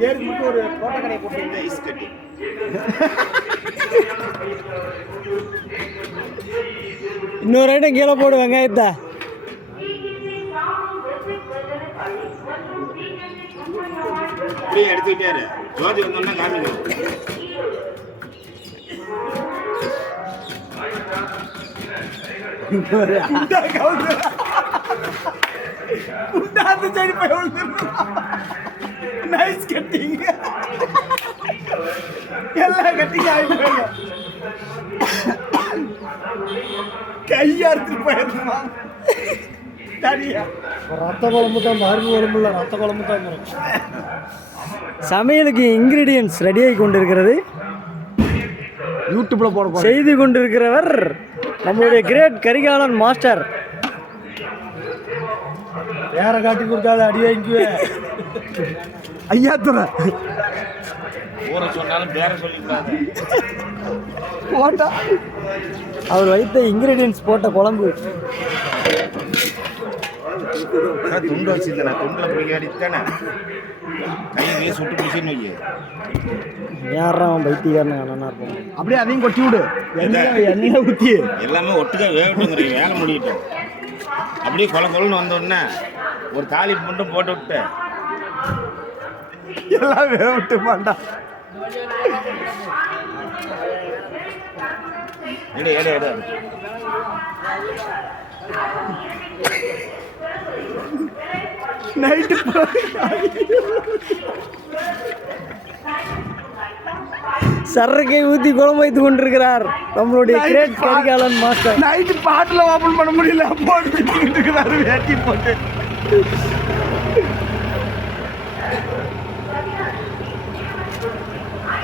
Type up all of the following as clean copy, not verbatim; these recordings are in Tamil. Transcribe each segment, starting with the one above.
தேருக்கு மட்டும் ஒரு தோட்டக்கடை போட்டு ஐஸ் கட்டி இன்னொரு ஐட்டம் கீழே போடு வெங்காயத்தை. அப்படியே எடுத்துக்கிட்டாரு ஜோதி வந்தோம்னா காமிங்க. சரி போய் நைஸ் கட்டிங்க எல்லாம் கட்டிங்க ஆயிட்டு கையா எடுத்துட்டு போயிருந்தா சரியா. ரத்த குழம்பு தான், பருப்பு குழம்பு இல்லை, ரத்த குழம்பு தான். சமையலுக்கு இன்கிரீடியன்ஸ் ரெடியாகி கொண்டிருக்கிறது. யூடியூப்ல போட செய்து கொண்டிருக்கிறவர் நம்மளுடைய கிரேட் கரிகாலன் மாஸ்டர். வேற காட்டி கொடுத்தாலும் அடி வாங்கிக்குவேன். ஐயா துறை ஊரை சொன்னாலும் பேர சொல்லிட்டாங்க. அவர் வைத்த இன்கிரீடியன்ஸ் போட்ட குழம்பு. துண்டு வச்சிருந்தேன், துண்டுல பிடிக்காடித்தானே கையை சுட்டு பிடிச்சின்னு வையே. யாரும் பைத்தியக்காரன் நல்லா இருப்போம். அப்படியே அதையும் கொட்டி விடு, எண்ணெயில ஊற்றி எல்லாமே ஒட்டுக்கா வேகட்டுங்கிற வேலை முடியட்டும். அப்படியே கொலை கொலன்னு வந்தோடனே ஒரு தாளிப்பு மட்டும் போட்டு விட்டு எல்லாம் வேக விட்டு மாட்டா. எடு எடு எடு நைட்டு சர்க்கை ஊற்றி குழம்பு வைத்து கொண்டிருக்கிறார் நம்மளுடைய great Karikalan master. Night bottle open பண்ண முடியல, போட்டு இருக்கிறாரு வேட்டி போட்டு.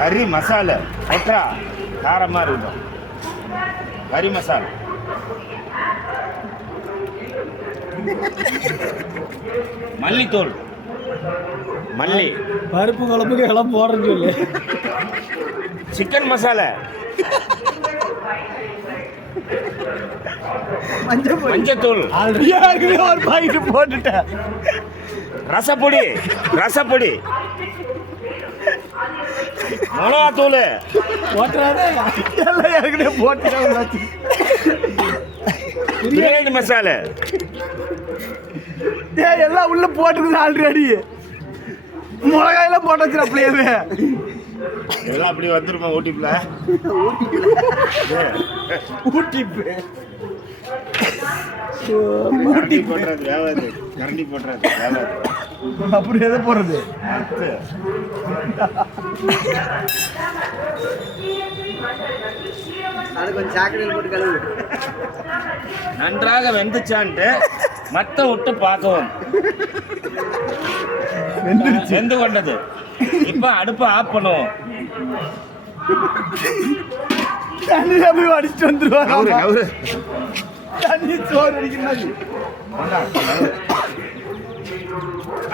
கறி மசாலா ஒற்றா காரமாக இருக்கும். கறி மசாலா மல்லித்தூள், மல்லி, பருப்பு குழம்புக்கு எல்லாம் போடுறேன்னு சொல்லு. சிக்கன் மசாலா, மஞ்சத்தூள் ஒரு பாக்கெட்டு போட்டுட்டேன். ரசப்பொடி, ரசப்பொடி, மிளகாத்தூள் போட்டுறாதே, எல்லாம் ஏற்கனவே போட்டு. பிரியாணி மசாலா எல்லாம் உள்ள போட்டுருக்குது ஆல்ரெடி. மிளகாயெல்லாம் போட்டு வச்சு அப்படியே எல்லாம் அப்படி வந்துருமா ஓட்டிப்புல. ஊட்டிப்பு ஊட்டி போடுறது வேவாது, கரண்டி போடுறது வேவாது. அப்படி எதை போடுறது? அது கொஞ்சம் சாக்கடையில் போட்டு கழுவு. நன்றாக வெந்துச்சான்ட்டு மத்த விட்டு பார்க்கவும். வெந்து கொண்டது. இப்ப அடுப்பை ஆஃப் பண்ணுவோம். தண்ணியில போய் அடிச்சுட்டு வந்துருவாங்க. தண்ணி சோறு அடிக்கிறது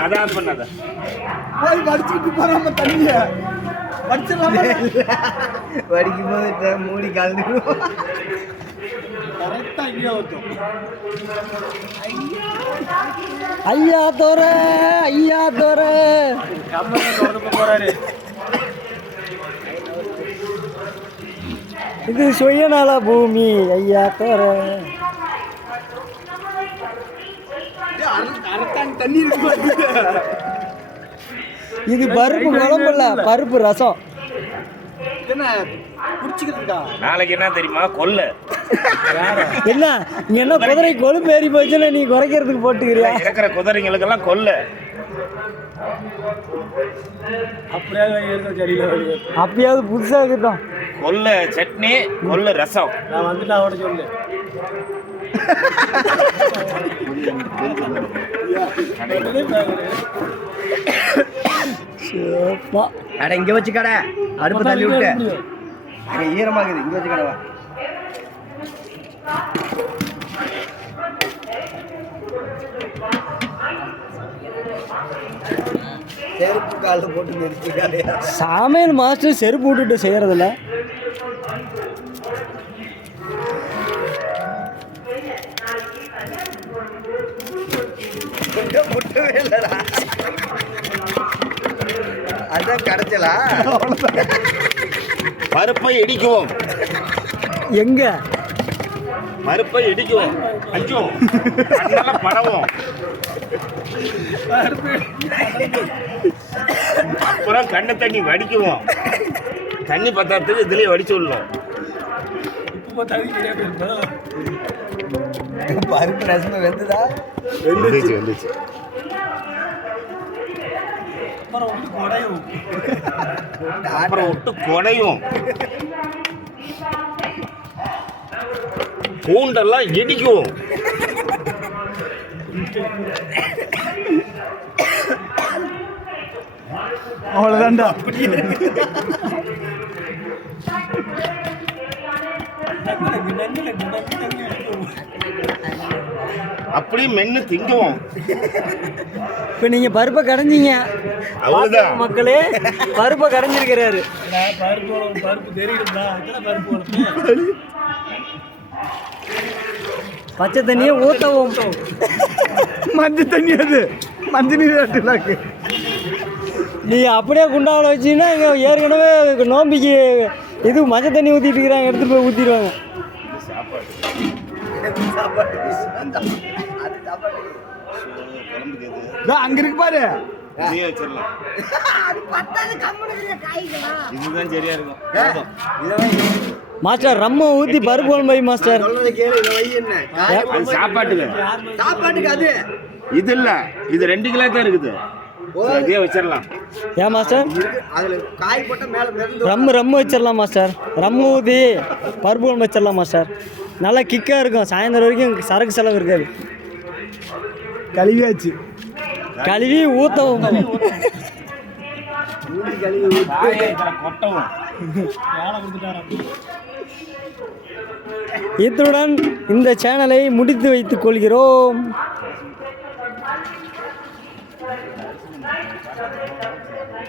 அதான் பண்ணாத போய் வடிச்சுட்டு போறாம தண்ணிய வடிச்சிடலாமா? வடிக்கும் போது மூடி கலந்துக்கணும். கரெக்டா இங்கே ஊற்றும். ஐயா தோற, ஐயா தோற போறாரு. இது சுயநல பூமி. ஐயா தோற தண்ணி இருக்கு. இது பருப்பு குழம்பு இல்ல, பருப்பு ரசம். நாளைக்கு என்ன தெரியுமா? கொல்ல என்ன நீ என்ன குதிரை கொழுப்பு ஏறி போச்சுன்னா நீ குறைக்கிறதுக்கு போட்டுக்கிறியா? இருக்கிற குதிரைங்களுக்கெல்லாம் கொல்ல. அப்பயாவது புதுசா இருக்கட்டும். கொல்ல சட்னி, கொல்ல ரசம். நான் வந்துட்டு அவட சொல்லு. அட இங்க வச்சு கடை அடுப்பு தள்ளி விட்டு அங்க ஈரமாகுது. இங்க வச்சு கடை செருப்பு காலில் போட்டு நிறுத்திருக்காரு. சமையல் மாஸ்டர் செருப்பு விட்டுட்டு செய்யறதில்ல. முட்டவே இல்லடா. அதான் கிடைச்சலா. பருப்பை இடிக்குவோம். எங்க பருப்பை இடிக்குவோம், அஞ்சும் கண்ணால படவும், அப்புறம் கண்ணை தண்ணி வடிக்குவோம். தண்ணி பத்தாததுக்கு இதுலயே வடிச்சு விடணும். பருப்பு ரசம் வெந்துதா? வந்துச்சு. அப்புறம் விட்டு குடையும். பூண்டெல்லாம் இடிக்குவோம். அவ்வளோதான்டா. அப்படி மென்னு திங்குவோம். இப்போ நீங்க பருப்பை கடைஞ்சிங்க, அவ்வளவுதான் மக்களே. பருப்பை கடைஞ்சிருக்கிறாரு. பச்சை தண்ணியை ஊற்றவும். மஞ்சள் தண்ணி, அது மஞ்சள் நீர். நீ அப்படியே குண்டாவில் வச்சீங்கன்னா இங்கே ஏற்கனவே நோம்பிக்கு இது மஞ்சள் தண்ணி ஊற்றிட்டு இருக்கிறாங்க, எடுத்துகிட்டு போய் ஊற்றிடுவாங்க. அங்கே இருக்கு பாரு. வச்சிடலாம். இதுதான் சரியா இருக்கும். மாஸ்டர் ரம்ம ஊற்றி பருப்பு குழம்பு மாஸ்டர். அது சாப்பாட்டுக்கு. அது இது இல்ல, இது 2 கிலோ தான் இருக்குது. அதே வச்சிடலாம். ஏன் மாஸ்டர்? அதுல காய் போட்ட மேல மிதந்து ரம்மு வச்சிடலாம் மாஸ்டர். ரம்மு ஊற்றி பருப்பு குழம்பு வச்சிடலாம் மாஸ்டர். நல்லா கிக்காக இருக்கும். சாயந்தரம் வரைக்கும் சரக்கு செலவு இருக்காது. கழுவியாச்சு. கழுவி ஊற்றவும். கொட்டவும். இத்துடன் இந்த சேனலை முடித்து வைத்துக் கொள்கிறோம்.